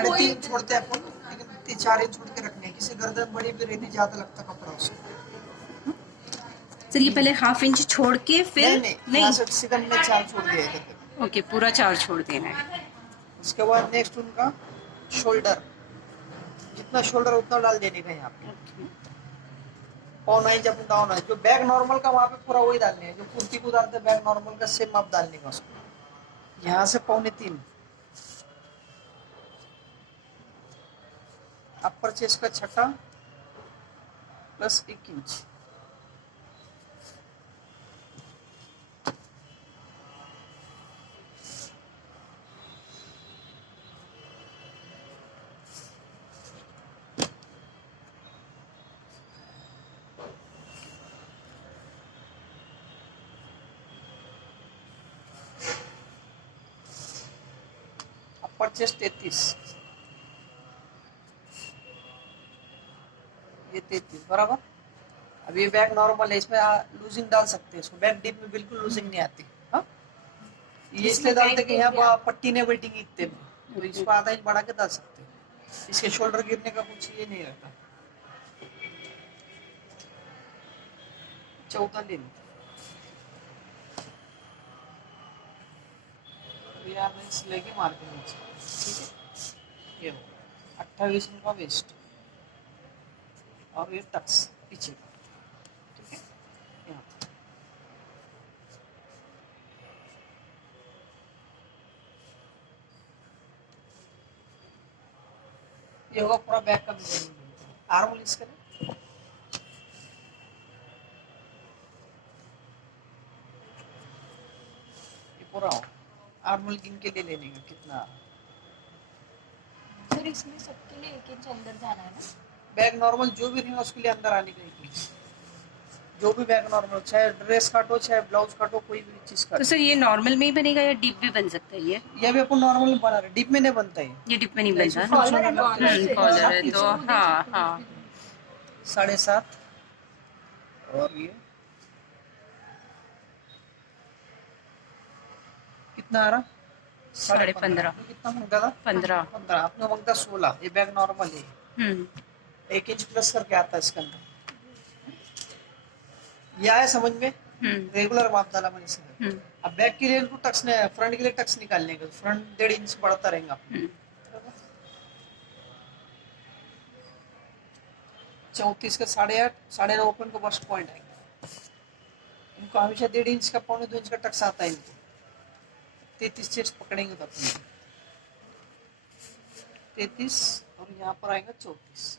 3.5 छोड़ते हैं अपन, लेकिन 4 इंच छोड़ के रखने हैं, किसी गर्दन बड़ी भी रहती ज्यादा लगता कपड़ा उसको। सर ये पहले हाफ इंच छोड़ के फिर नहीं यहाँ से सीधा मैंने 4 छोड़ दिया इधर। ओके, पूरा 4 छोड़ देना है। उसके बाद नेक्स्ट उनका शोल्डर, जितना शोल्डर उतना डाल देने का यहाँ पे। पौना इंच अपना डाउन है, जो बैग नॉर्मल का वहाँ पे पूरा वही डालने है, जो कुर्ती को डालते बैग नॉर्मल का सेम माप डालने का उसको। यहाँ से 3.25 अपर चेस्ट का छठा प्लस 1 इंच। अपर चेस्ट 33, ये 33 बराबर। अब ये बैग नॉर्मल है, इसमें लूजिंग डाल सकते हैं, इसको बैग डीप में बिल्कुल लूजिंग नहीं आती। हाँ, ये इसलिए डालते कि यहाँ पट्टी ने वेटिंग इतने में, तो इसको आधा इंच बढ़ा के डाल सकते हैं, इसके शोल्डर गिरने का कुछ ये नहीं रहता। चौथा लेंथ लेके मार्किंग नीचे, ठीक है। ये 28 का वेस्ट और ये टक्स पीछे का, ठीक है। यहाँ ये होगा पूरा बैक का आर्म होल इसका ये पूरा हो। आर्म होल गिन के लिए लेने का कितना सर इसमें सबके लिए 1 इंच अंदर जाना है ना? बैग नॉर्मल जो भी नहीं है उसके लिए अंदर आने का 1 इंच, जो भी बैग नॉर्मल, चाहे ड्रेस काटो चाहे ब्लाउज काटो, कोई भी चीज काटो। तो सर ये नॉर्मल में ही बनेगा या डीप भी बन सकता है? ये भी अपन नॉर्मल बना रहे, डीप में नहीं बनता है ये डीप में नहीं बनता ना। कॉलर है तो हाँ हाँ 7.5 और ये कितना आ रहा? 15.5। कितना मांगता था? 15। आपने मांगता 16। ये बैग नॉर्मल है, 1 इंच प्लस करके आता है इसके अंदर। यह है समझ में, रेगुलर माप डाला मैंने इसमें। अब बैक के लिए इनको टक्स ने, फ्रंट के लिए टक्स निकालने का, फ्रंट 1.5 इंच बढ़ता रहेगा। 34 का 8.5, 9.5 ओपन को बस्ट पॉइंट आएगा। इनको हमेशा 1.5 इंच का, 1.25 इंच का टक्स आता है इनको। 33 चेस्ट पकड़ेंगे तो अपने 33 और यहाँ पर आएगा 34।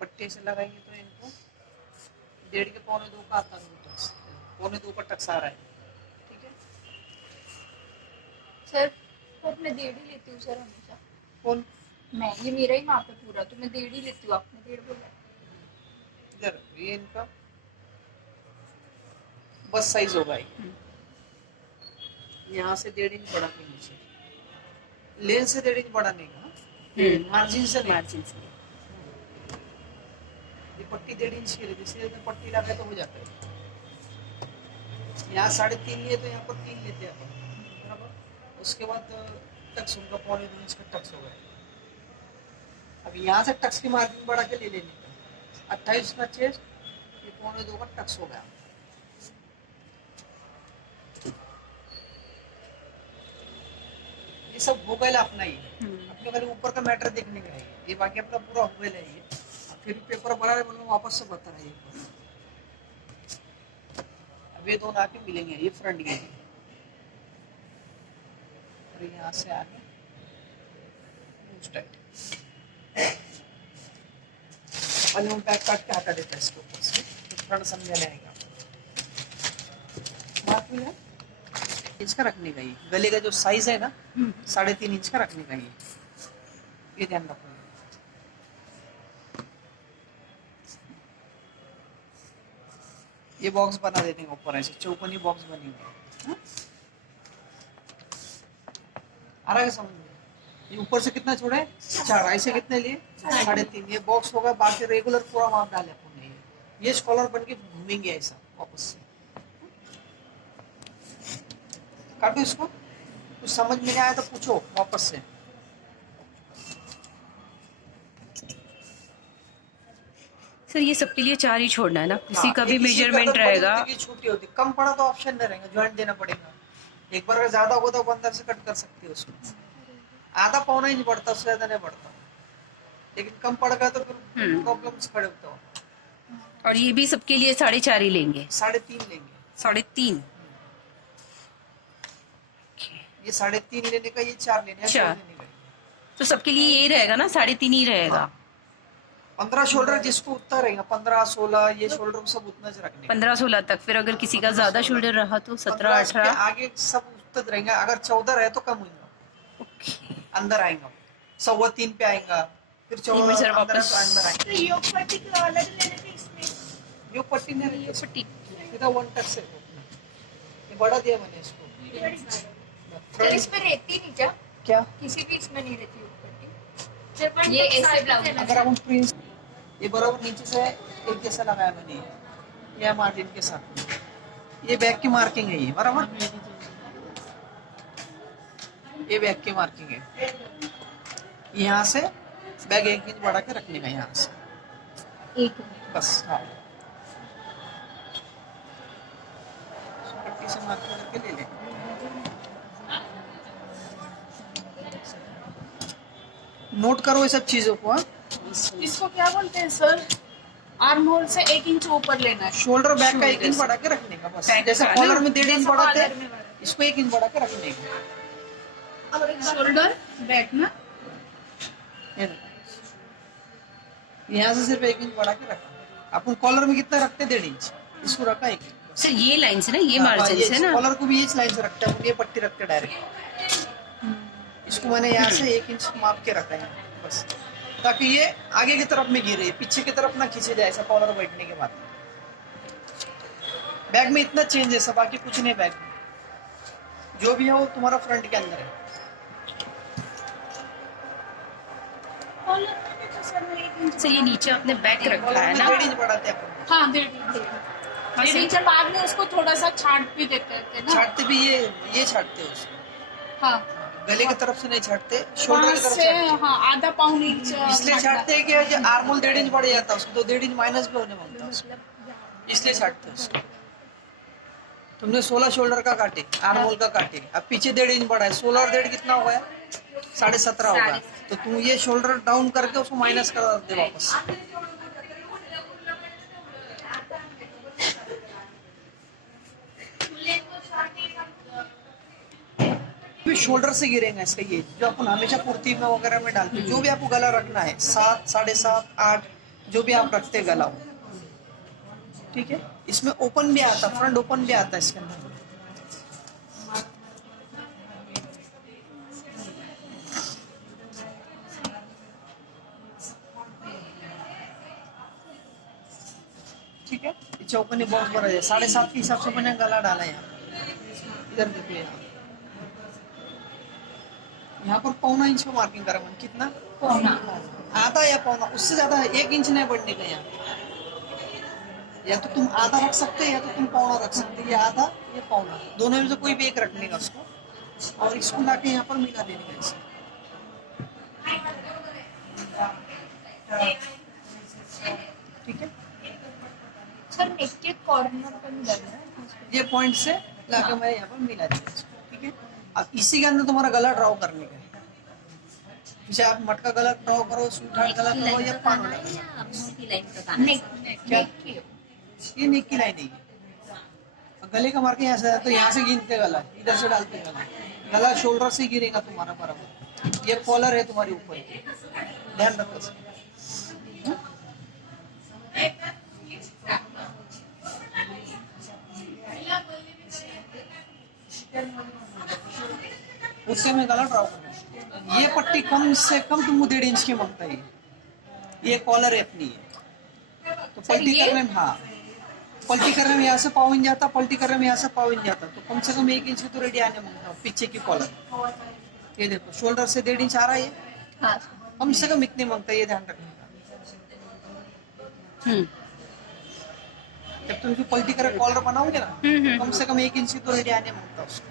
पट्टे से लगाएंगे तो इनको 1.5 के 1.25 का आता है टक्स, 1.25 का टक्स आ रहा है, ठीक है। सर तो अपने 1.5 लेती हूँ सर हमेशा। कौन? मैं, ये मेरा ही माप है पूरा, तो मैं 1.5 लेती हूँ, आपने 1.5 बोला। इधर ये इनका बस साइज होगा, यहाँ से 1.5 इंच बढ़ा के नीचे, लेन से 1.5 इंच बढ़ाने का, मार्जिन से नहीं। मार्जिन से ये पट्टी 1.5 इंच की रहती है, इसलिए पट्टी लगा तो हो जाता है। यहाँ 3.5 लिए तो यहाँ पर 3 लेते हैं बराबर। उसके बाद टक्स उनका 1.25 इंच का टक्स हो गया। अब यहाँ से टक्स की मार्जिन बढ़ा के ले लेने का, 28 का चेस्ट, ये 1.25 का टक्स हो गया। ये सब हो गया अपना ही, अपने वाले ऊपर का मैटर देखने का है ये, बाकी अपना पूरा हो गया है ये। फिर पेपर बना रहे बोलो वापस से बता रहे हैं। अब ये दोनों आके मिलेंगे, ये फ्रंट के लिए और यहाँ से आगे टाइट बैक काट के हटा देता है इसके ऊपर से, तो फ्रंट समझाने आएगा। मार्किंग है इंच का रखने का, ये गले का जो साइज है ना 3.5 इंच का रखने का, ये ध्यान रखो। ये बॉक्स बना देते हैं ऊपर, ऐसे चौकोनी बॉक्स बनी हुई है। आ रहा है समझ में? ये ऊपर से कितना छोड़ा है? 4, ऐसे कितने लिए? 3.5। ये बॉक्स होगा, बाकी रेगुलर पूरा माप डाले अपने। ये स्कॉलर बन के घूमेंगे ऐसा वापस से। काटो इसको। कुछ समझ में नहीं आया तो पूछो वापस से। सर ये सबके लिए 4 ही छोड़ना है ना, किसी हाँ, का भी ये किसी मेजरमेंट अगर बड़ी रहेगा। होती है कि छोटी होती, कम पड़ा तो ऑप्शन नहीं रहेगा, ज्वाइंट देना पड़ेगा। एक बार अगर ज्यादा हो तो आप अंदर से कट कर सकते हो उसको। आधा पौना ही नहीं पड़ता, उससे ज्यादा नहीं पड़ता, लेकिन कम पड़ गया तो फिर प्रॉब्लम्स खड़े होते हो। और ये भी सबके लिए 4.5 ही लेंगे। 3.5 लेंगे। 3.5। ये 3.5 लेने का, ये 4 लेने का, 4 चार। लेने का। तो सबके लिए यही रहेगा ना, 3.5 ही रहेगा। 15 शोल्डर जिसको उतना रहेगा, 15 16 ये शोल्डर सब उतना ज रखने का। 15-16 तक। फिर अगर किसी का ज्यादा शोल्डर रहा तो 15 के 17-18। आगे सब उतना रहेगा। अगर 14 रहे तो कम होगा, ओके। अंदर आएगा, 3.25 पे आएगा, फिर 14 सर अंदर वापस। अंदर आएगा। तो योग पट्टी का अलग लेने थे इसमें। यो पट्टी नहीं रहती, ये पट्टी। सीधा 1 टच से ये बड़ा दिया मैंने इसको। सर इस पे रहती नहीं क्या? क्या किसी भी इसमें नहीं रहती योग पट्टी। ये ऐसे ब्लाउज अगर हम प्रिंस, ये बराबर नीचे से एक जैसा लगाया मैंने, ये मार्जिन के साथ, ये बैक की मार्किंग है, ये बराबर, ये बैक की मार्किंग है। यहाँ से बैग 1 इंच बढ़ा के रखने का, यहाँ से एक बस। हाँ, पट्टी से मार्किंग करके ले लें। नोट करो ये सब चीजों को। हाँ, इसको क्या बोलते हैं सर? आर्म होल से 1 इंच ऊपर लेना है। शोल्डर बैक का 1 इंच बढ़ा के रखने का बस। बैक जैसे का कॉलर ना? में 1.5 इंच जैसा बढ़ाते कॉलर में हैं, बढ़ा। इसको 1 इंच बढ़ा के रखने का। शोल्डर बैक ना, यहाँ से सिर्फ 1 इंच बढ़ा के रखा। अपन कॉलर में कितना रखते हैं? 1.5 इंच, इसको रखा 1 इंच। सर ये लाइन से ना, ये मार्जिन से ना। कॉलर को भी ये लाइन से रखते हैं, ये पट्टी रखते डायरेक्ट। इसको मैंने यहाँ से 1 इंच माप के रखा है बस, ताकि ये आगे की तरफ में गिरे, पीछे की तरफ ना खींचे जाए ऐसा कॉलर बैठने के बाद। बैग में इतना चेंज है सब, बाकी कुछ नहीं। बैग में जो भी है वो तुम्हारा फ्रंट के अंदर है। कॉलर में भी तो सर 1 इंच। सर ये नीचे आपने बैक रखा कॉलर है में ना। 1.5 इंच बढ़ाते हैं अपन। हाँ 1.5 इंच बाद में उसको थोड़ा सा छाट भी देते हैं ना। छाटते भी ये छाटते हैं उसको, हाँ गले की तरफ से नहीं छाटते, शोल्डर वहाँ की तरफ से छाटते हैं। हाँ आधा पौन इंच इसलिए छाटना। छाटते हैं कि जो आर्म होल 1.5 इंच बढ़ जाता है उसको, तो 1.5 इंच माइनस भी होने मांगता है उसको, इसलिए छाटते हैं उसको। तुमने 16 शोल्डर का काटे, आर्म होल का काटे, अब पीछे 1.5 इंच बढ़ा है, 16 और 1.5 कितना हो गया? 17.5 होगा। तो तुम ये शोल्डर डाउन करके उसको माइनस कर दे वापस। फिर शोल्डर से गिरेगा इसका, ये जो अपन हमेशा कुर्ती में वगैरह में डालते हैं, जो भी आपको गला रखना है 7, 7.5, 8, जो भी आप रखते हैं गला हो, ठीक है। इसमें ओपन भी आता, फ्रंट ओपन भी आता है इसके अंदर। ठीक है, चौकनी बहुत बड़ा है, 7.5 के हिसाब से मैंने गला डाला है। इधर देखिए, यहाँ पर 1.25 इंच पे मार्किंग करा मैंने। कितना? पौना। आधा या पौना, उससे ज्यादा 1 इंच नहीं बढ़ने का यहाँ। या तो तुम आधा रख सकते हैं या तो तुम पौना रख सकते हैं। ये आधा, ये पौना, दोनों में से कोई भी एक रखने का उसको, और इसको लाके यहाँ पर मिला देने का इसे। ठीक है, सर नेक के कॉर्नर पर भी डालना है। ये पॉइंट से लाके मैं यहाँ पर मिला दिया इसको। ठीक है, अब इसी के अंदर तुम्हारा गला ड्रॉ करने का है। जैसे आप मटका गला ड्रॉ करो, सूठा गला करो या पान वाला गला। नेक क्या? नेक की। ये नेक की लाइन है ये। गले का मार्किंग यहाँ से है, तो यहाँ से गिनते गला, इधर से डालते गला, गला शोल्डर से गिरेगा तुम्हारा बराबर। ये कॉलर है तुम्हारे ऊपर, ध्यान रखो इसका। उससे में गला ड्रॉ करना। ये पट्टी कम से कम तुमको 1.5 इंच की मांगता है। ये कॉलर है अपनी है, तो पलटी करने में, हाँ पलटी करने में यहाँ से 1.5 इंच जाता, पलटी करने में यहाँ से 1.5 इंच जाता, तो कम से कम 1 इंच की तो रेडी आने मांगता पीछे की कॉलर। ये देखो शोल्डर से 1.5 इंच आ रहा है ये, हाँ कम से कम इतनी मांगता है, ये ध्यान रखने का। जब तुम इसको पलटी कर कॉलर बनाओगे ना, कम से कम 1 इंच की तो रेडी आने मांगता उसको।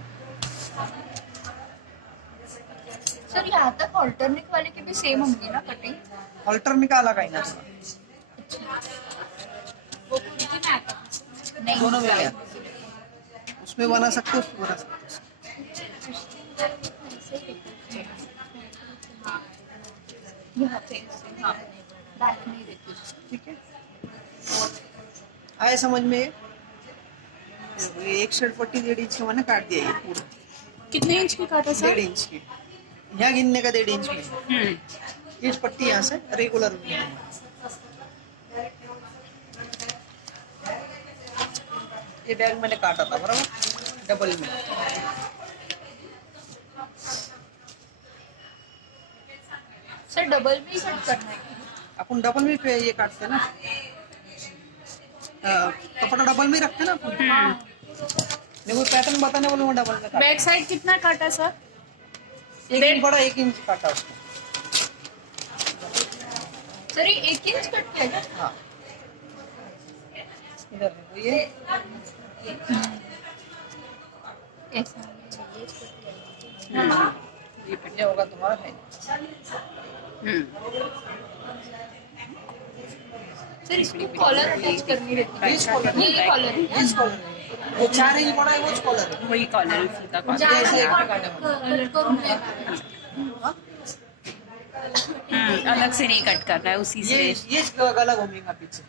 सर यहाँ तक ऑल्टरनेट वाले की भी सेम होंगी ना कटिंग? ऑल्टर निकाला का ही ना थोड़ा। वो कुर्ती में आता है नहीं दोनों में गया, उसमें बना सकते हो, उसमें बना सकते यहाँ पे ऐसे, हाँ बैक नहीं रहती। हो। ठीक है, आए समझ में? ये एक शर्ट पट्टी 1.5 इंच का मैंने काट दिया, ये पूरा कितने इंच की काटा 1.5 सर? इंच की। यहाँ गिनने का 1.5 इंच में, हम्म ये पट्टी यहाँ से रेगुलर। ये बैग मैंने काटा था बराबर, डबल में। सर डबल भी कट करना है? अपन डबल में पे ये काटते हैं ना, कपड़ा डबल में रखते हैं ना अपन। नहीं, वो पैटर्न बताने वाले मैं डबल में काटा। बैक साइड कितना काटा सर? 1 इंच बड़ा, 1 इंच काटा उसको। सर ये 1 इंच कट किया क्या? हाँ, इधर देखो ये ऐसा ये पिटिया होगा तुम्हारा है। सर इसको कॉलर अटैच करनी रहती है। बीच कॉलर, ये कॉलर है। बीच कॉलर है। वो 4 इंच बड़ा है, वो कॉलर है। वही कॉलर फीता कॉलर। जैसे एक पे काटे वाला। कट करूँगी। अलग से नहीं कट करना है, उसी से। ये गला घूमेगा पीछे।